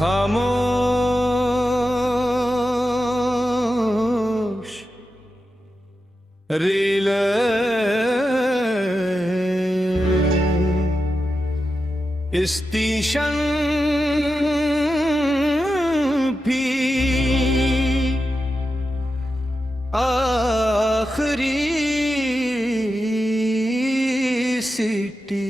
खामोश relay station भी आखिरी सिटी।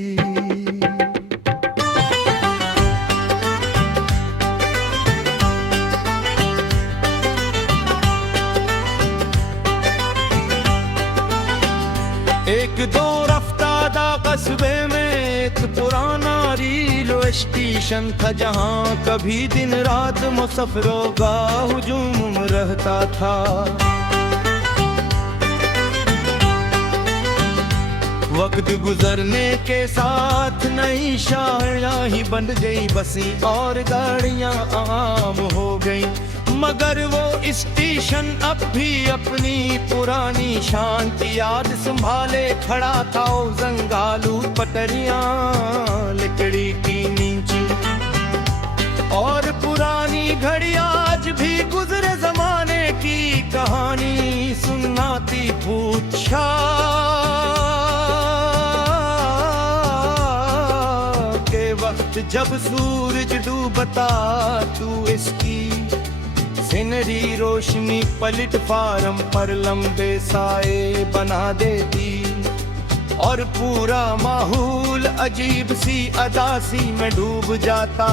एक दो रफ्तादा कस्बे में एक पुराना रेलवे स्टेशन था, जहाँ कभी दिन रात मुसाफिरों का हुजूम रहता था। वक्त गुजरने के साथ नई शायरियाँ ही बन गई बसी और गाड़ियाँ आम हो गई, मगर वो स्टेशन अब भी अपनी पुरानी शान की याद संभाले खड़ा था। ओ जंगालू पटरियां लकड़ी की नीची और पुरानी घड़ी आज भी गुजरे जमाने की कहानी सुनाती। पूछा के वक्त जब सूरज डूबता तू इसकी सिनरी रोशनी प्लेटफार्म पर लंबे साए बना देती और पूरा माहौल अजीब सी अदासी में डूब जाता।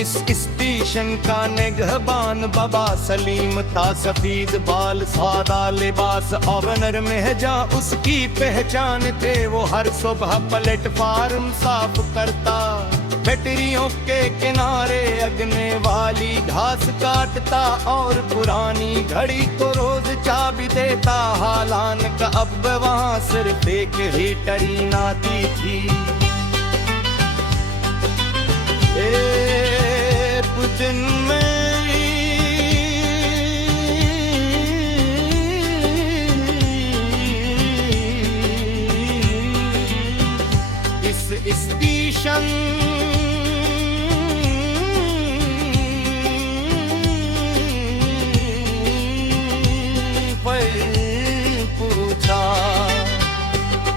इस स्टेशन का निगहबान बाबा सलीम था, सफेद बाल सादा लिबास और नरम लहजा उसकी पहचान थे। वो हर सुबह प्लेटफार्म साफ करता, बैटरियों के किनारे अगने वाली घास काटता और पुरानी घड़ी को रोज चाबी देता। हालान का अब वहाँ सिर्फ एक हीटर ही नाती थी। एक दिन में इस स्टेशन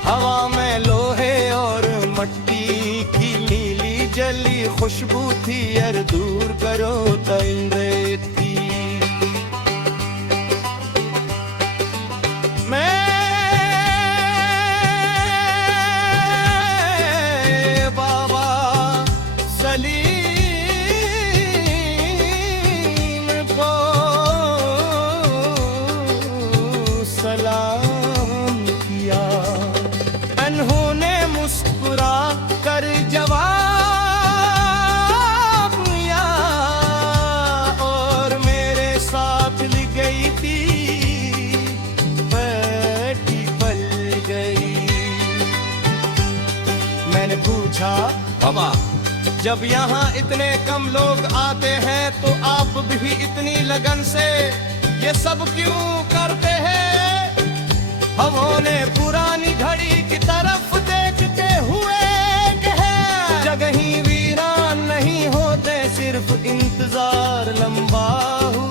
हवा में लोहे और मट्टी की नीली जली खुशबू थी, यार दूर करो रेत की। मैं बाबा सलीम को सलाम किया। उन्होंने मुस्कुरा कर जवाब दिया और मेरे साथ ली गई थी, बैठी पल गई। मैंने पूछा बाबा, जब यहाँ इतने कम लोग आते हैं तो आप भी इतनी लगन से ये सब क्यों करते हैं? हमने पुरानी घड़ी की तरफ देखते हुए कहे, जगह ही वीरान नहीं होते, सिर्फ इंतजार लंबा हो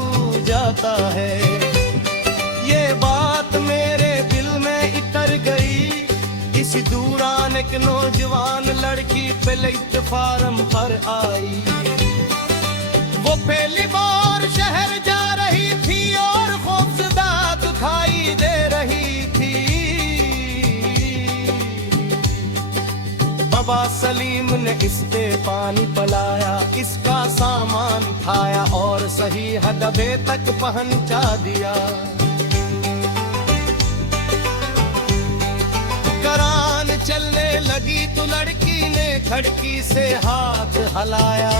जाता है। ये बात मेरे दिल में इतर गई। इसी दौरान एक नौजवान लड़की प्लेटफार्म पर आई। वो पहली बार शहर जा रही थी और खौफजदा दिखाई दे रही थी। बाबा सलीम ने इस पे पानी पिलाया, इसका सामान उठाया और सही हदबे तक पहुंचा दिया। करान चलने लगी तो लड़की ने खिड़की से हाथ हलाया।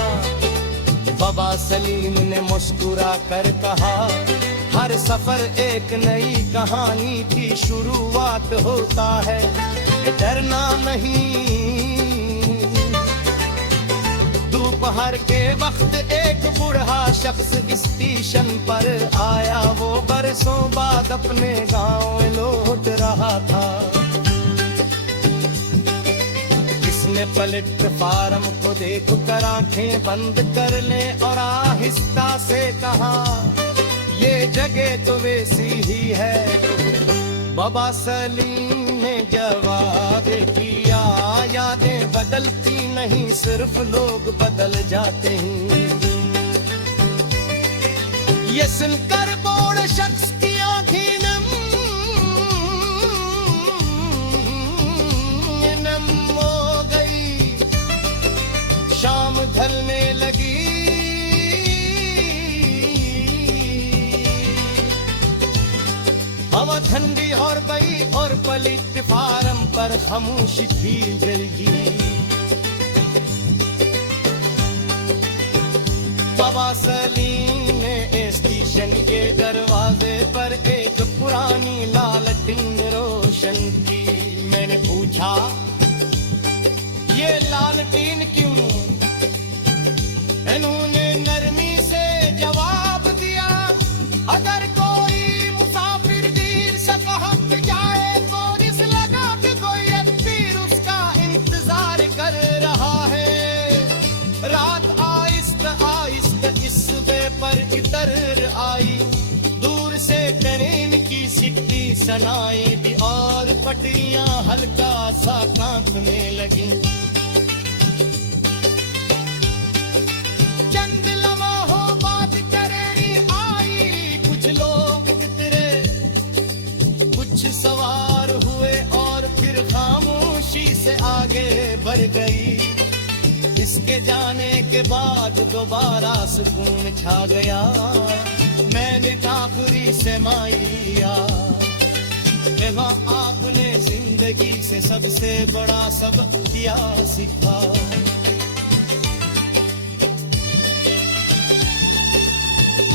बाबा सलीम ने मुस्कुरा कर कहा, हर सफर एक नई कहानी की शुरुआत होता है, डरना नहीं। दोपहर के वक्त एक बूढ़ा शख्स स्टेशन पर आया। वो बरसों बाद अपने गांव लौट रहा था। इसने पलट प्लेटफार्म को देख कर आंखें बंद कर ले और आहिस्ता से कहा, ये जगह तो वैसी ही है। बाबा सलीम ने जवाब दिया, यादें बदलती नहीं, सिर्फ लोग बदल जाते हैं। ये सुनकर बूढ़े शख्स की आंखें नम हो गई। शाम ढलने लगी, हवा ठंडी और गई और प्लेटफार्म पर खामोशी भी गई। बाबा सलीम ने स्टेशन के दरवाजे पर एक पुरानी लालटेन रोशन की। मैंने पूछा, ये लालटेन क्यों? इन्होंने नरमी से जवाब दिया, अगर कोई मुसाफिर देर से पहुंच जाए तो इस लगा कि कोई तीर उसका इंतजार कर रहा है। रात आहिस्ता आहिस्ता इस वे पर इतर आई, दूर से ट्रेन की सिटी सुनाई दी और पटरियां हल्का सा कांपने लगी। चंद लम्हों बाद ट्रेन आई, कुछ लोग उतरे, कुछ सवार हुए और फिर खामोशी से आगे बढ़ गई। इसके जाने के बाद दोबारा सुकून छा गया। मैंने काफरी से माया, वहाँ आपने जिंदगी से सबसे बड़ा सबक दिया सीखा।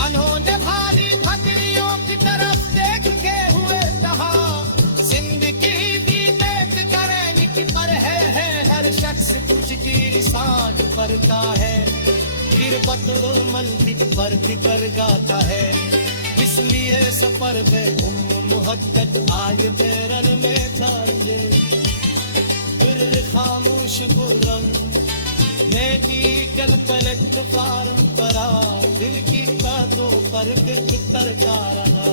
उन्होंने भारी भटरियों की तरफ देख के हुए कहा, जिंदगी भी देख करने पर है, हर शख्स कुछ की साथ करता है, फिर बतरो मंदिर पर फिकर गाता है। इसलिए सफर में मुहद्दत आगे बैरन में थांजे, फिर खामोश बुरम मेडिकल प्लेटफार्म पर दिल की बातों पर कितर जा रहा।